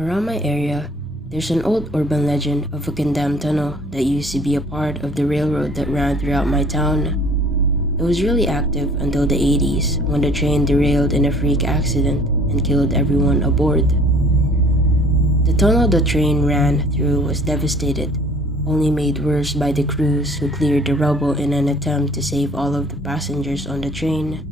Around my area, there's an old urban legend of a condemned tunnel that used to be a part of the railroad that ran throughout my town. It was really active until the 80s when the train derailed in a freak accident and killed everyone aboard. The tunnel the train ran through was devastated, only made worse by the crews who cleared the rubble in an attempt to save all of the passengers on the train.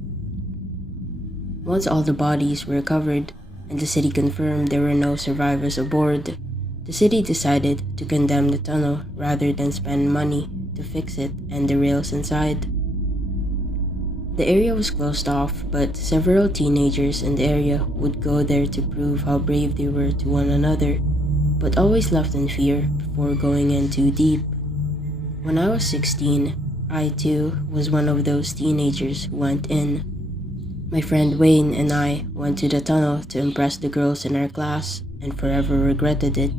Once all the bodies were recovered and the city confirmed there were no survivors aboard, the city decided to condemn the tunnel rather than spend money to fix it and the rails inside. The area was closed off, but several teenagers in the area would go there to prove how brave they were to one another, but always left in fear before going in too deep. When I was 16, I too was one of those teenagers who went in. My friend Wayne and I went to the tunnel to impress the girls in our class and forever regretted it.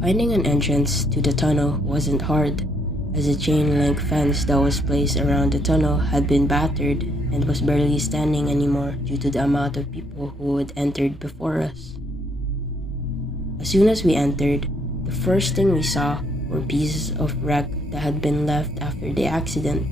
Finding an entrance to the tunnel wasn't hard, as a chain-link fence that was placed around the tunnel had been battered and was barely standing anymore due to the amount of people who had entered before us. As soon as we entered, the first thing we saw were pieces of wreck that had been left after the accident.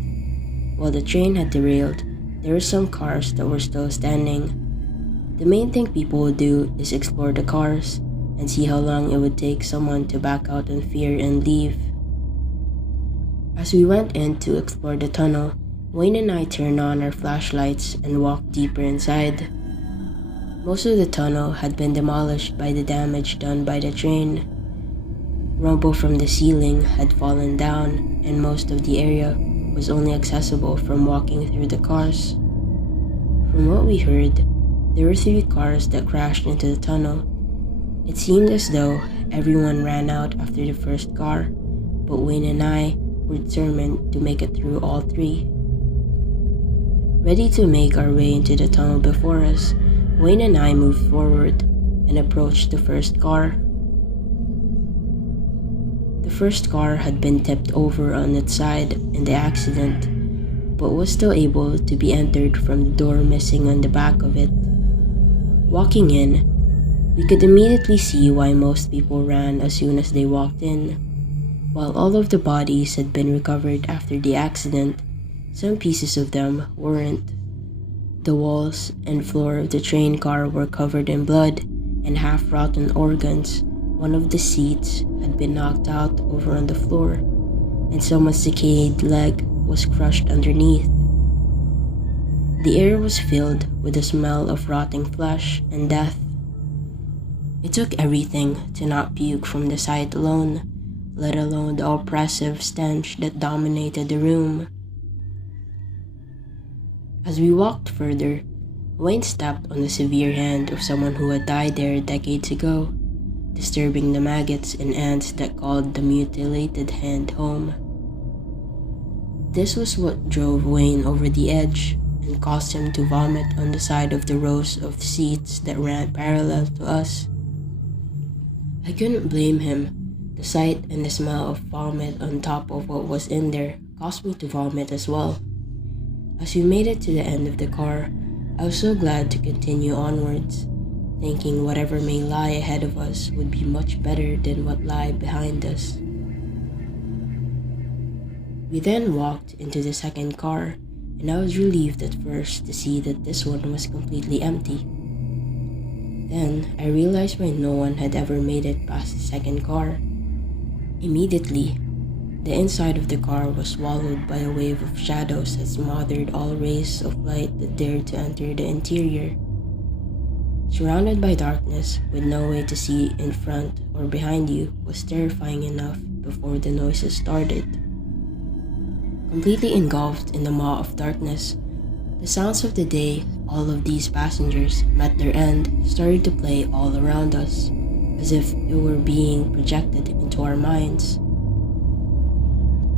While the train had derailed, there were some cars that were still standing. The main thing people would do is explore the cars and see how long it would take someone to back out in fear and leave. As we went in to explore the tunnel, Wayne and I turned on our flashlights and walked deeper inside. Most of the tunnel had been demolished by the damage done by the train. Rubble from the ceiling had fallen down, and most of the area was only accessible from walking through the cars. From what we heard, there were 3 cars that crashed into the tunnel. It seemed as though everyone ran out after the first car, but Wayne and I were determined to make it through all 3. Ready to make our way into the tunnel before us, Wayne and I moved forward and approached the first car. The first car had been tipped over on its side in the accident, but was still able to be entered from the door missing on the back of it. Walking in, we could immediately see why most people ran as soon as they walked in. While all of the bodies had been recovered after the accident, some pieces of them weren't. The walls and floor of the train car were covered in blood and half-rotten organs. One of the seats had been knocked out over on the floor, and someone's decayed leg was crushed underneath. The air was filled with the smell of rotting flesh and death. It took everything to not puke from the sight alone, let alone the oppressive stench that dominated the room. As we walked further, Wayne stepped on the severe hand of someone who had died there decades ago, disturbing the maggots and ants that called the mutilated hand home. This was what drove Wayne over the edge and caused him to vomit on the side of the rows of seats that ran parallel to us. I couldn't blame him. The sight and the smell of vomit on top of what was in there caused me to vomit as well. As we made it to the end of the car, I was so glad to continue onwards, thinking whatever may lie ahead of us would be much better than what lay behind us. We then walked into the second car, and I was relieved at first to see that this one was completely empty. Then I realized why no one had ever made it past the second car. Immediately, the inside of the car was swallowed by a wave of shadows that smothered all rays of light that dared to enter the interior. Surrounded by darkness with no way to see in front or behind you was terrifying enough before the noises started. Completely engulfed in the maw of darkness, the sounds of the day all of these passengers met their end started to play all around us, as if it were being projected into our minds.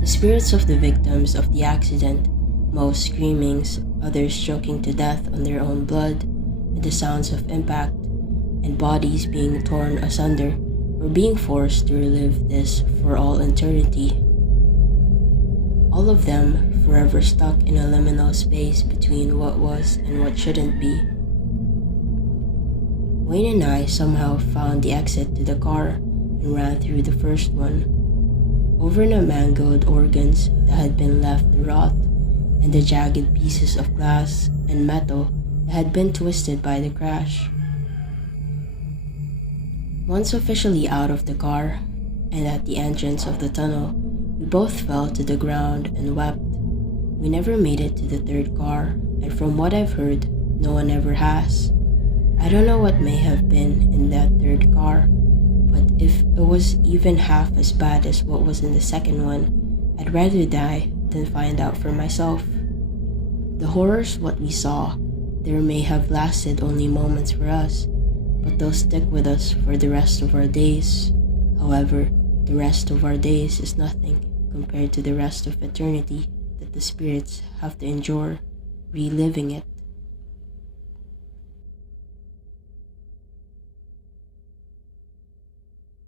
The spirits of the victims of the accident, most screaming, others choking to death on their own blood, with the sounds of impact and bodies being torn asunder, were being forced to relive this for all eternity. All of them forever stuck in a liminal space between what was and what shouldn't be. Wayne and I somehow found the exit to the car and ran through the first one, over the mangled organs that had been left to rot, and the jagged pieces of glass and metal that had been twisted by the crash. Once officially out of the car, and at the entrance of the tunnel, we both fell to the ground and wept. We never made it to the third car, and from what I've heard, no one ever has. I don't know what may have been in that third car, but if it was even half as bad as what was in the second one, I'd rather die than find out for myself. The horrors what we saw there may have lasted only moments for us, but they'll stick with us for the rest of our days. However, the rest of our days is nothing compared to the rest of eternity that the spirits have to endure, reliving it.